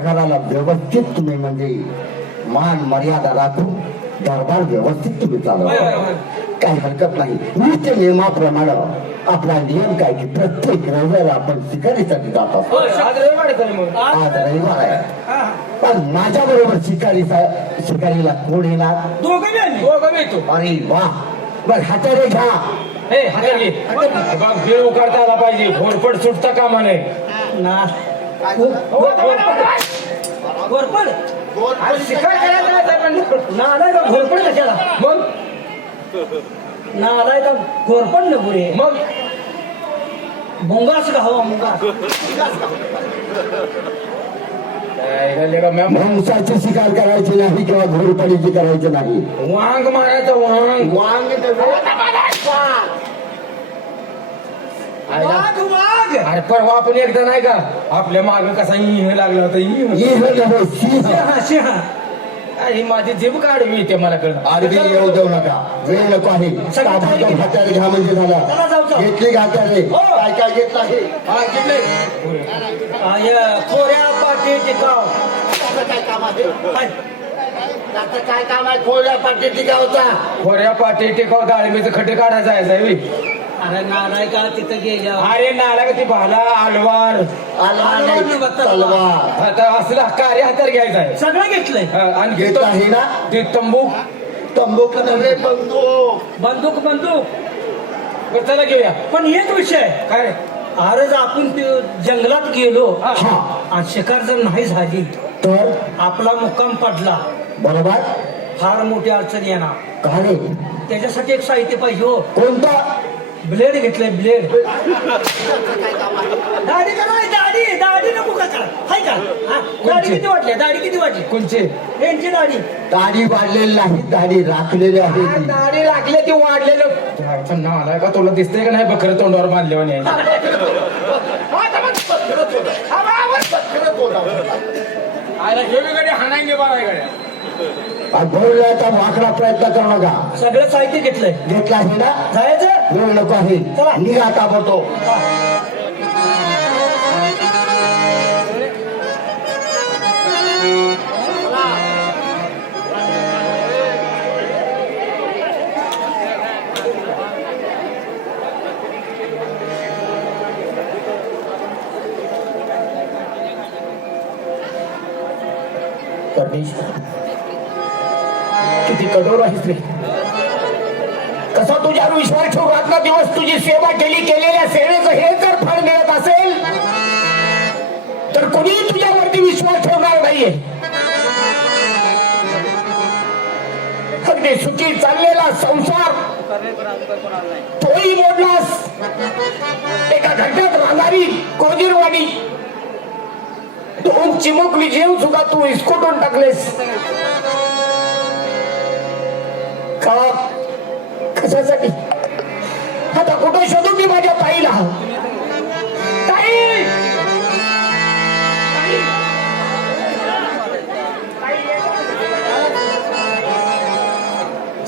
पगाराला व्यवस्थित तुम्ही म्हणजे मान मर्यादा राखून दरबार व्यवस्थित तुम्ही चालवा. काही हरकत नाही. नीट नियमाप्रमाणे आपला नियम काय की प्रत्येक रविवारी आपण शिकारीसाठी जात असतो. आज रविवार आहे. पण माझ्या बरोबर शिकारी शिकारीला कोण येणार. अरे वा. बर हाताने घ्या. हे, बिळ उकारता आला पाहिजे. घोरपड सुटता कामा नये. ना. घोरपड आज शिकार नालाय का घोरपड कशाला मग नालाय का घोरपड न पुढे मग मुंगास का हवा मुंगा काय मॅम मांसाची शिकार करायची नाही किंवा घोरपडीची करायची नाही वांग मारायचं वांग वांग अरे परवा आपण एकदा नाही का आपल्या माग कसा इह लागला होता इह. अरे माझी जीभ काढवी ते मला कळलं आरबी येऊ देऊ नका. वेळ नको आहे. हाताने घ्या म्हणजे चला जाऊ, झालं जाऊ. घेतली घाताने हो. काय काय हा, घेतलंय. आय, खोऱ्या टिकाव काय काम आहे? काय? काम आहे? खोल्या पाठी टिकावता खोऱ्या पाठी टिकाव डाळिंबीचं खड्डे काढायचं आहे साहेब अरे नालाय का तिथं गेल्या अरे का ती भाला अलवार आला नाही तलवार आता असला कार्य हातात घ्यायचा आहे. सगळं घेतलंय. हा, आणि घेत घेतो. आहे ना? ते तंबूक. तंबूक नव्हे बंदूक. बंदूक बंदूक. चला घेऊया. पण एक विषय काय? रे? अरे आपण ते जंगलात गेलो. हा. आणि शिकार जर नाही झाली तर? आपला मुक्काम पडला. बरोबर. फार मोठी अडचण येणार. त्याच्यासाठी एक साहित्य पाहिजे हो. कोणतं? ब्लेड घेतलंय ब्लेड. दाढी का नाही? दाढी दाढी नको का का हाय का? हा? दाढी किती वाटली दाढी किती वाटली? कोणचे? यांची दाढी. दाढी वाढलेली नाही दाढी राखलेली आहे. ती दाढी लागले ते वाढलेलं. जायचं नाव आलाय का तुला? दिसतंय का नाही? बकर तोंडावर बांधले नाही आयला हे बी गड्या हाणांगे बाळा गड्या. आणि बोलण्याचा वाकडा प्रयत्न करू नका. सगळं साहित्य घेतलंय. घेतला आहे ना? जायचं? वेळ नको आहे. निघा ताबडतो किती कठोर आहेस रे कसा तुझ्यावर विश्वास ठेवून रात्र दिवस तुझी सेवा केली केलेल्या सेवेचं हे जर फळ मिळत असेल तर कोणी तुझ्यावरती विश्वास ठेवणार नाहीये. अगदी सुखी चाललेला संसार तोही मोडलास. एका घटनेत राहणारी कोजीरवाडी दोन चिमुकली जीव सुद्धा तू इस्कुटून टाकलेस. का कशासाठी? आता कुठं शोधू मी माझ्या ताईला? ताई!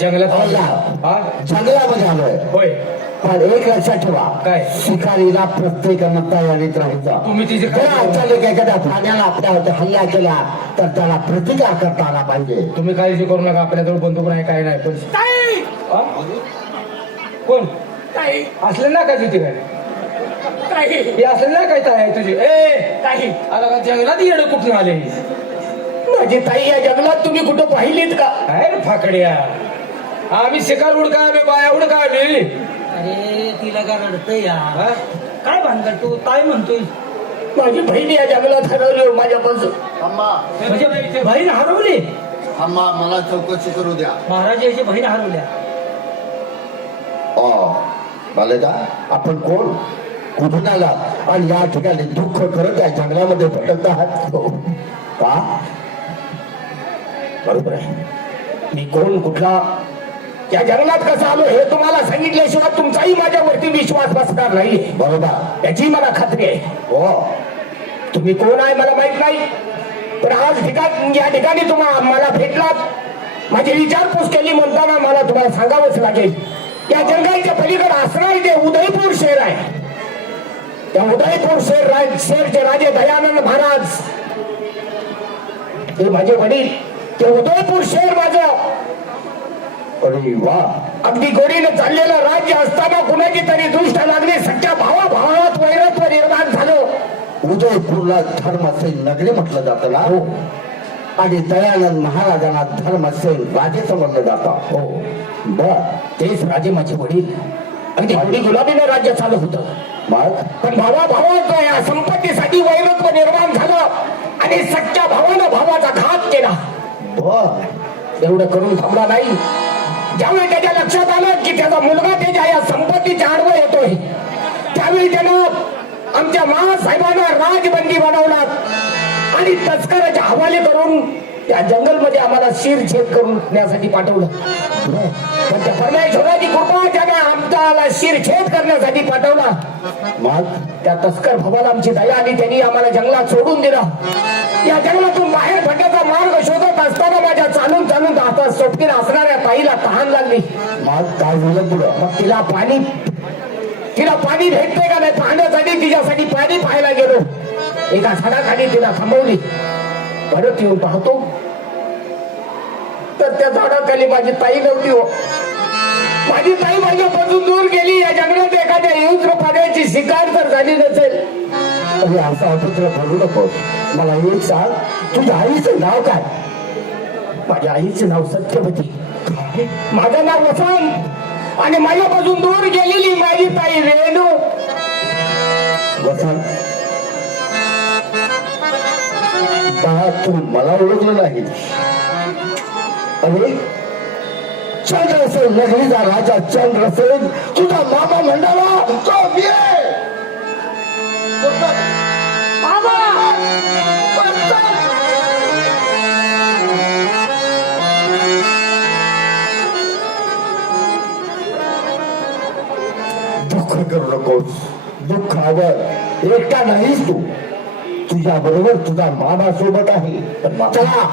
जंगलात जंगलामध्ये आलोय. होय. पण एक लक्षात ठेवा. काय? शिकारीला प्रत्येकानं तयारीत राहायचं. तुम्ही तिचे अचानक एखाद्या प्राण्याला आपल्यावरती हल्ला केला तर त्याला प्रतिकार करता आला पाहिजे. तुम्ही काळजी करू नका. आपल्याजवळ बंदूक नाही काय नाही. पण हा? कोण? असले ना काय तुझी काय हे असले ना काय ताई आहे तुझी? ए! ताई. आला का जंगलात येणं कुठून आले माझी ताई या जंगलात तुम्ही कुठं पाहिलीत का? काय रे फाकड्या. आम्ही शिकार उडका आम्ही बाया उडका आम्ही अरे तिला का रडतंय या हा? काय भानगड तू? काय म्हणतोय. माझी बहीण या जंगलात हरवली हो माझ्यापासून. म्हणजे बहीण हरवली? अम्मा मला चौकशी करू द्या. महाराज याची बहीण हरवल्या. बालेदा आपण कोण? कुठून आला आणि या ठिकाणी दुःख करत या जंगलामध्ये भटकत आहात. हो. का? बरोबर आहे. मी कोण कुठला? या जंगलात कसं आलो हे तुम्हाला सांगितल्याशिवाय तुमचाही माझ्यावरती विश्वास बसणार नाही. बरोबर. याची मला खात्री आहे. हो. तुम्ही कोण आहे मला माहीत नाही. पण आज ठिकाण या ठिकाणी तुम्हाला मला भेटलात. माझी विचारपूस केली म्हणताना मला तुम्हाला सांगावंच लागेल. या जंगलाच्या पलीकडे असणारे जे उदयपूर शहर आहे. त्या उदयपूर शहर राज शहरचे राजे दयानंद महाराज हे माझे वडील. ते उदयपूर शहर माझं. अरे वा अगदी गोडीनं चाललेलं राज्य असताना कुणाची तरी दृष्ट लागली सख्या भावा भावात वैरत्व निर्माण झालं. उदयपूरला धर्मसेन नगरी म्हटलं जातं ना? हो. आणि दयानंद महाराजांना धर्मसेन राजे समजलं जातं. हो. तेच राजे माझे वडील. अगदी गोडी गुलाबीनं राज्य चालू होतं. मग? पण भावा भावात या संपत्तीसाठी वैरत्व निर्माण झालं आणि सख्या भावानं भावाचा घात केला. बर. एवढं करून थांबला नाही. ज्यावेळी त्याच्या लक्षात आलं की त्याचा मुलगा त्याच्या या संपत्तीच्या आडवं येतोय त्यावेळी त्यानं आमच्या महासाहेबांना राजबंदी बनवला आणि तस्कराच्या हवाले करून त्या जंगलमध्ये आम्हाला शिरछेद करून पाठवलं. पण त्या परमेश्वराची कृपा आमचा आमच्याला शिरछेद करण्यासाठी पाठवला. मग त्या तस्कर भावाला आमची दया आली त्यांनी आम्हाला जंगलात सोडून दिला. या जंगलातून बाहेर पडण्याचा मार्ग शोधत असताना माझ्या चालून चालून आता सोबतीन असणाऱ्या ताईला तहान लागली. मग काय झालं पुढं? मग तिला पाणी तिला पाणी भेटते का नाही पाहण्यासाठी तिच्यासाठी पाणी पाहायला गेलो. एका झाडाखाली तिला थांबवली. परत येऊन पाहतो. तर त्या झाडाखाली माझी ताई नव्हती हो. माझी ताई माझ्यापासून दूर गेली. या जंगलात एखाद्या युद्ध पाण्याची शिकार तर झाली नसेल. अरे असा अपुत्र करू नको. मला एक सांग तुझ्या आईचं नाव काय? माझ्या आईचे नाव सत्यवती. माझं नाव वसंत. आणि माझ्यापासून दूर गेलेली माझी ताई रेणू. वसंत पहा तू मला ओळखलं नाही. अरे चंद्रसेन नगरीचा राजा चंद्रसेन तुझा मामा मंडळा तो मी. दुःख करू नकोस. दुःख आवर. एकटा नाहीस तू. तुझ्या बरोबर तुझा मामा सोबत आहे. चला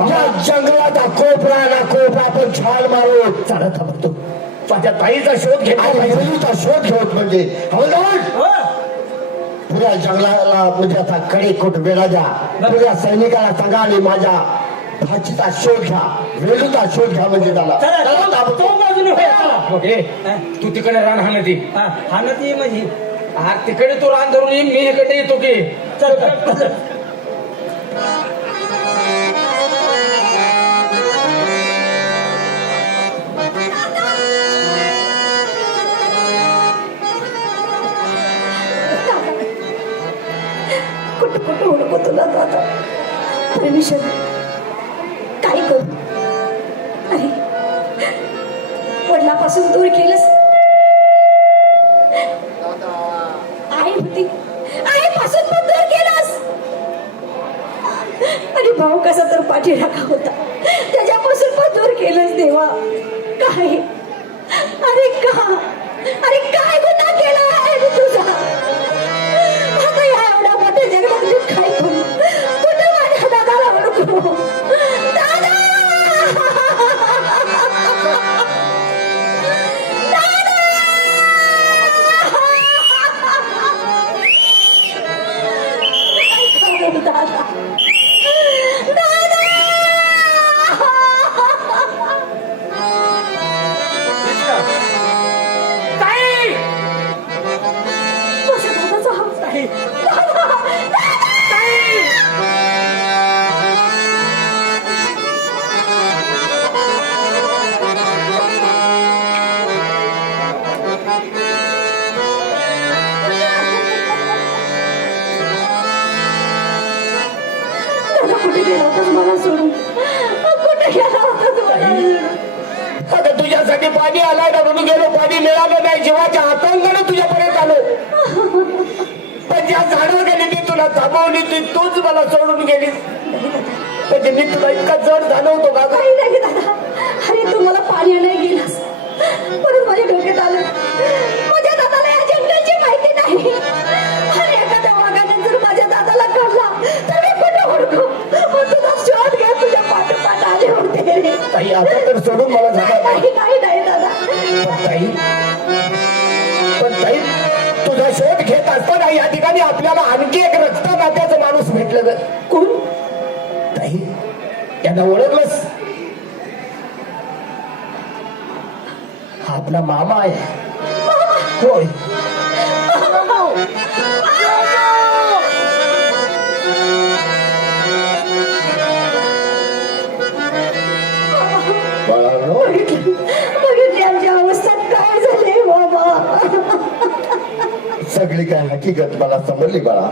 या जंगलाचा कोपरा ना कोपरा आपण छाल मारू. चालत थांबतो माझ्या ताईचा शोध पाहिजे वेलूचा शोध घेऊन म्हणजे. हवलदार हो. पुऱ्या जंगलाला म्हणजे आता कडे कोट वेळा द्या पुऱ्या सैनिकाला सांगा आणि माझ्या भाचीचा शोध घ्या. वेलूचा शोध घ्या म्हणजे त्याला. चला त्याला तो. बाजूने होय चला. ए, तू तिकडे रान हा नदी हा हा ना ती म्हणजे? हा तिकडे तू रान धरून ये मी इकडे येतो की. चल आणि भाऊ कसा तर पाठी राखा होता. त्याच्यापासून पण दूर केलंच देवा. काय? अरे का? अरे काय गुन्हा केला आहे? तुझा गेला होतास मला सोडून कुठे गेला होतास मला आता तुझ्यासाठी पाणी आलाय म्हणून गेलो. पाणी मिळालं नाही. जीवाच्या हातांकडे तुझ्यापर्यंत आलो. पण ज्या झाडावर गेली मी तुला थांबवली ती तूच मला सोडून गेली म्हणजे मी तुला इतका जड जाणवतो का? त्यांना ओळखलंस? हा आपला मामा आहे. होय. सगळी काय हकीकत मला समजली बाळा.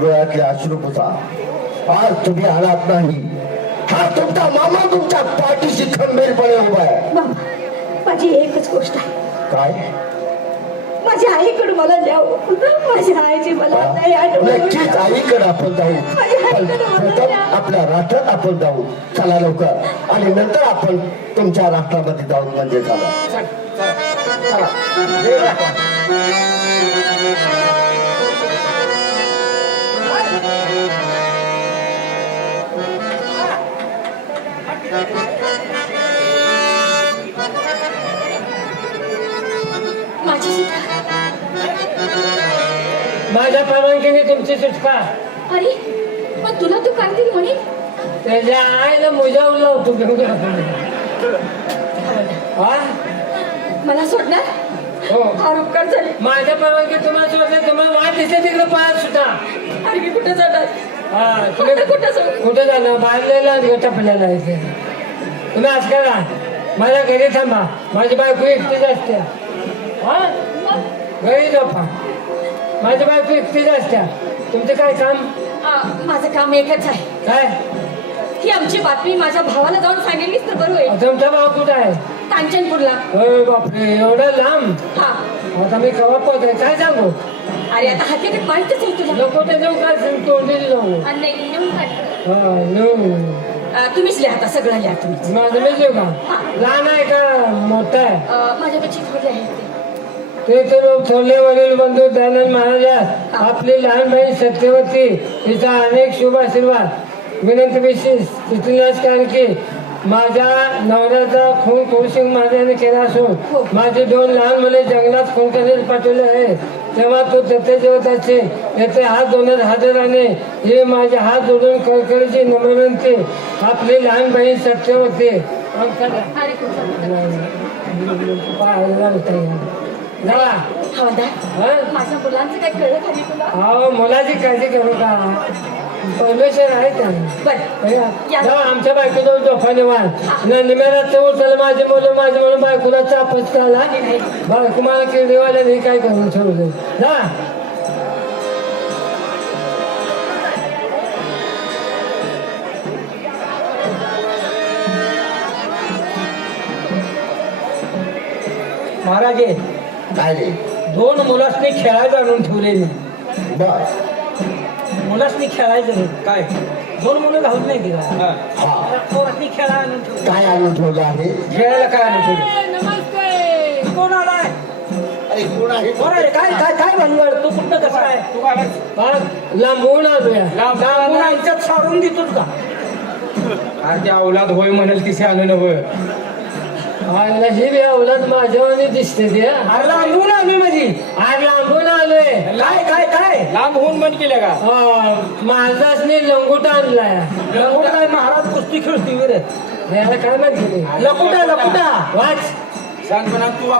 डोळ्यातले अश्रू पुसा आज तुम्ही आलात नाही. हा तुमचा मामा तुमच्या पाठीशी खंबीरपणे उभा आहे. माझी एकच गोष्ट आहे. काय? माझ्या आईकडे मला द्यावं माझ्या आईची मला नाही आठवण नक्कीच आईकडे आपण जाऊ. पण प्रथम आपल्या राष्ट्रात आपण जाऊ. चला लवकर. आणि नंतर आपण तुमच्या राष्ट्रामध्ये जाऊ म्हणजे झालं. माझ्या परवानगीने तुमची सुटका. अरे पण तुला तू काय तरी म्हणे त्याच्या आईला मुजावलं लावतो घेऊन जा. हा? मला सोडणार? हो. फार उपकार झाले. माझ्या परवानगी तुम्हाला सोडलं तुम्हाला वाट दिसते तिकडे पाय सुटा अरे मी कुठे जाणार? हा कुठं कुठं कुठे बाहेरलेला टपलेला आहे इथे. तुम्ही आज करा माझ्या घरी थांबा. माझी बायको एकटीच असते. हा? घरी झोपा. माझी बायको एकटीच असते. तुमचं काय काम? आ, माझं काम एकच आहे. काय? ही आमची बातमी माझ्या भावाला जाऊन सांगितलीस तर बरं होईल. तुमचा भाव कुठं आहे? कांचनपूरला अरे बापरे एवढं लांब? हा. आता मी कवा पोहोचाय काय सांगू? अरे आता हकीकत माहितच आहे तुला. नको ते जाऊ काय तोंडी जाऊ. आ, नाही नेऊन. हा नेऊ. तुम्हीच लिहा आता सगळं लिहा तुम्ही. माझं मी जेव का? लहान आहे का? मोठा आहे. माझ्यापेक्षा थोडी आहे ते. ते तर थोरले वडील बंधू दयानंद महाराज आपली लहान बहीण सत्यवती तिचा अनेक शुभ आशीर्वाद. विनंती विशेष तिथूनच कारण की माझ्या नवऱ्याचा खून कुलसिंग महाराजांनी केला असून माझी दोन लहान मुले जंगलात खून करण्यास पाठवले आहे. तेव्हा तो जेवताचे येथे हात धुण्यास हजर आणि हे माझे हात जोडून कळकळीची नम्र विनंती. आपली लहान बहीण जावा हवालदार हा? मुलाची काळजी करू का? परमेश्वर आहे. त्या आमच्या बायकोजवळ झोपा निवान ना निमेला चौर चला माझे मुलं माझे म्हणून बायकोला चापच काला बायको मला किरडेवाल्या नाही काय करून ठेवलं जा. महाराजे काय रे? दोन मुलासनी खेळायला आणून ठेवले मी. बर. मुलासनी खेळायचं नाही. काय? दोन मुलं घालून नाही का हा. पोरासनी खेळा आणून ठेवले. काय आणून ठेवलं आहे? खेळायला काय आणून ठेवले? नमस्ते. कोण आलाय? अरे कोण आहे? कोण आहे? काय काय काय भानगड तू कुठं कसं आहे? तू काय लांबवून आलोया. लांबून आमच्यात सारून देतोच का? अरे ते अवलाद होय म्हणाल तिथे आलं नव्हे. आला ही बी अवलाद माझ्यावानी दिसते ते. अरे लांबून आलोय माझी. आज लांबून आलोय. काय काय काय? लांब होऊन बंद केल्या का? माझाच लंगोट आणलाय. लंगोट काय महाराज कुस्ती खेळतोय रे याला काय म्हणते लकुटा लकुटा. वाच. सांग म्हणा तू